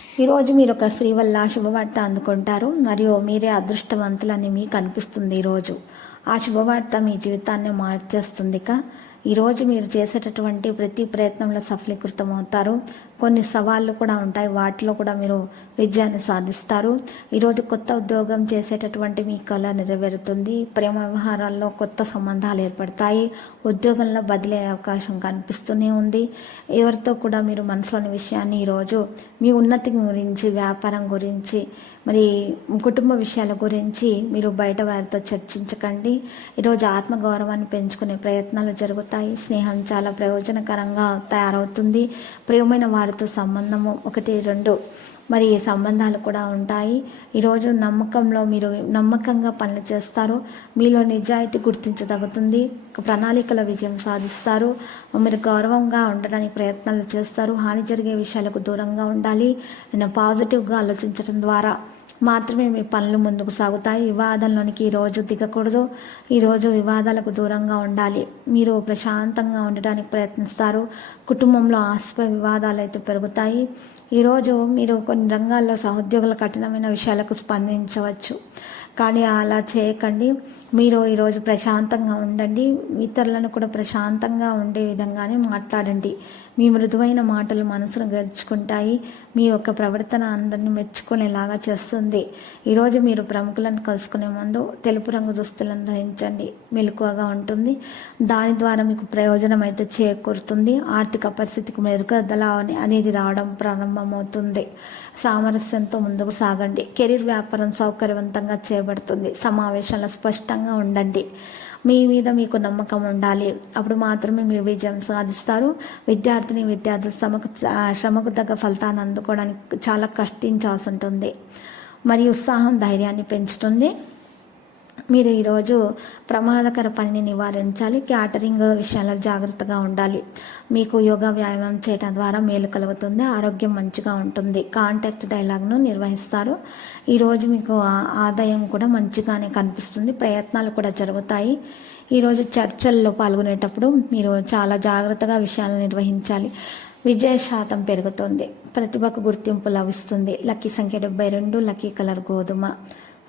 ఈరోజు మీరు ఒక స్త్రీ వల్ల శుభవార్త అందుకుంటారు. మరియు మీరే అదృష్టవంతులని మీకు అనిపిస్తుంది ఈరోజు ఆ శుభవార్త మీ జీవితాన్ని మార్చేస్తుంది ఇక ఈరోజు మీరు చేసేటటువంటి ప్రతి ప్రయత్నంలో సఫలీకృతం అవుతారు కొన్ని సవాళ్ళు కూడా ఉంటాయి. వాటిలో కూడా మీరు విజయాన్ని సాధిస్తారు. ఈరోజు కొత్త ఉద్యోగం చేసేటటువంటి మీ కళ నెరవేరుతుంది. ప్రేమ వ్యవహారాల్లో కొత్త సంబంధాలు ఏర్పడతాయి. ఉద్యోగంలో బదిలే అవకాశం కనిపిస్తూనే ఉంది. ఎవరితో కూడా మీరు మనసులోని విషయాన్ని ఈరోజు మీ ఉన్నతి గురించి వ్యాపారం గురించి మరి కుటుంబ విషయాల గురించి మీరు బయట వారితో చర్చించకండి. ఈరోజు ఆత్మగౌరవాన్ని పెంచుకునే ప్రయత్నాలు జరుగుతాయి. స్నేహం చాలా ప్రయోజనకరంగా తయారవుతుంది. ప్రియమైన వారితో సంబంధము ఒకటి రెండు. మరి సంబంధాలు కూడా ఉంటాయి. ఈరోజు నమ్మకంలో మీరు నమ్మకంగా పనులు చేస్తారు. మీలో నిజాయితీ గుర్తించదగుతుంది. ఒక ప్రణాళికల విజయం సాధిస్తారు. మీరు గౌరవంగా ఉండడానికి ప్రయత్నాలు చేస్తారు. హాని జరిగే విషయాలకు దూరంగా ఉండాలి. నేను పాజిటివ్గా ఆలోచించడం ద్వారా మాత్రమే మీ పనులు ముందుకు సాగుతాయి. వివాదంలోనికి ఈరోజు దిగకూడదు. ఈరోజు వివాదాలకు దూరంగా ఉండాలి. మీరు ప్రశాంతంగా ఉండడానికి ప్రయత్నిస్తారు. కుటుంబంలో ఆస్ప వివాదాలు అయితే పెరుగుతాయి. ఈరోజు మీరు కొన్ని రంగాల్లో సహోద్యోగుల కఠినమైన విషయాలకు స్పందించవచ్చు. కానీ అలా చేయకండి. మీరు ఈరోజు ప్రశాంతంగా ఉండండి. ఇతరులను కూడా ప్రశాంతంగా ఉండే విధంగానే మాట్లాడండి. మీ మృదువైన మాటలు మనసును గెలుచుకుంటాయి. మీ యొక్క ప్రవర్తన అందరిని మెచ్చుకునేలాగా చేస్తుంది. ఈరోజు మీరు ప్రముఖులను కలుసుకునే ముందు తెలుపు రంగు దుస్తులను ధరించండి. మెలకువగా ఉంటుంది. దాని ద్వారా మీకు ప్రయోజనం అయితే చేకూరుతుంది. ఆర్థిక పరిస్థితికి మెరుగుదల అనేది రావడం ప్రారంభమవుతుంది. సామరస్యంతో ముందుకు సాగండి. కెరీర్ వ్యాపారం సౌకర్యవంతంగా చేయబడుతుంది సమావేశాల స్పష్టంగా ఉండండి. మీ మీద మీకు నమ్మకం ఉండాలి. అప్పుడు మాత్రమే మీరు విజయం సాధిస్తారు. విద్యార్థిని విద్యార్థులు శ్రమకు శ్రమకు తగ్గ ఫలితాన్ని అందుకోవడానికి చాలా కష్టించాల్సి ఉంటుంది. మరియు ఉత్సాహం ధైర్యాన్ని పెంచుతుంది. మీరు ఈరోజు ప్రమాదకర పనిని నివారించాలి క్యాటరింగ్ విషయాల్లో జాగ్రత్తగా ఉండాలి. మీకు యోగా వ్యాయామం చేయడం ద్వారా మేలు కలుగుతుంది ఆరోగ్యం మంచిగా ఉంటుంది. కాంటాక్ట్ డైలాగ్ను నిర్వహిస్తారు. ఈరోజు మీకు ఆదాయం కూడా మంచిగానే కనిపిస్తుంది ప్రయత్నాలు కూడా జరుగుతాయి. ఈరోజు చర్చల్లో పాల్గొనేటప్పుడు మీరు చాలా జాగ్రత్తగా విషయాలను నిర్వహించాలి. విజయ శాతం పెరుగుతుంది ప్రతిభకు గుర్తింపు లభిస్తుంది. లక్కీ సంఖ్య డెబ్బై రెండు లక్కీ కలర్ గోధుమ.